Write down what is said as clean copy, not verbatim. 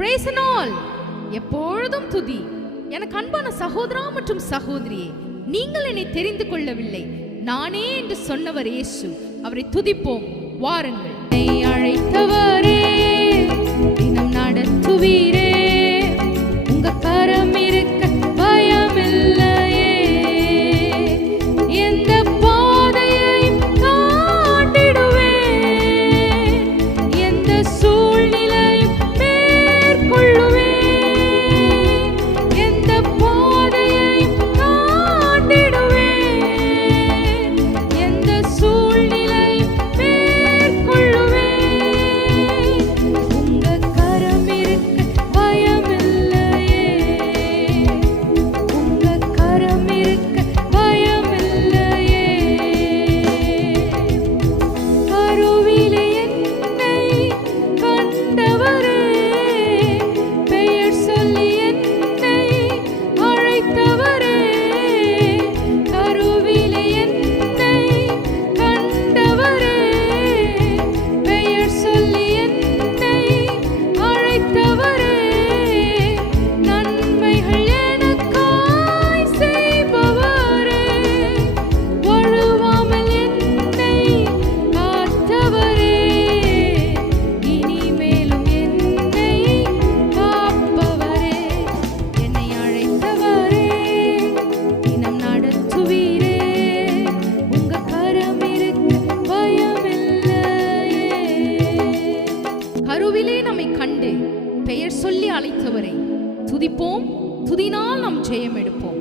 Praise and all. எப்பொழுதும் துதி. எனக்கு அன்பான சகோதரா மற்றும் சகோதரியே, நீங்கள் என்னை தெரிந்து கொள்ளவில்லை, நானே என்று சொன்னவர் இயேசு. அவரை துதிப்போம், வாருங்கள். என்னை அழைத்தவரே, தினம் நடத்துவீரே, உங்க கரம் இருக்க பயமில்லையே, எந்த பாதையையும் தாண்டிடுவேன், எந்த சூழ்நிலையும் மேற்கொள்ளுவேன், எந்த பாதையையும் தாண்டிடுவேன், எந்த சூழ்நிலையும் மேற்கொள்ளுவேன், உங்க கரம் இருக்க பயமில்லையே, உங்க கரம் இருக்க பயமில்லையே. கருவிலே என்னை கண்டவரே, பெயர் சொல்லி என்னை அழைத்தவரே, கருவிலே என்னை கண்டவரே, பெயர் சொல்லி என்னை அழைத்தவரே, நன்மைகள் எனக்காய் செய்பவரே, வழுவாமல் என்னை காத்தவரே, இனிமேலும் என்னை காப்பவரே, என்னை அழைத்தவரே, தினம் நடத்துவீரே, உங்க கரம் இருக்க பயமில்லையே. கருவிலே நம்மை கண்டு பெயர் சொல்லி அழைத்தவரை துதிப்போம், துதினால் நாம் ஜெயம் எடுப்போம்.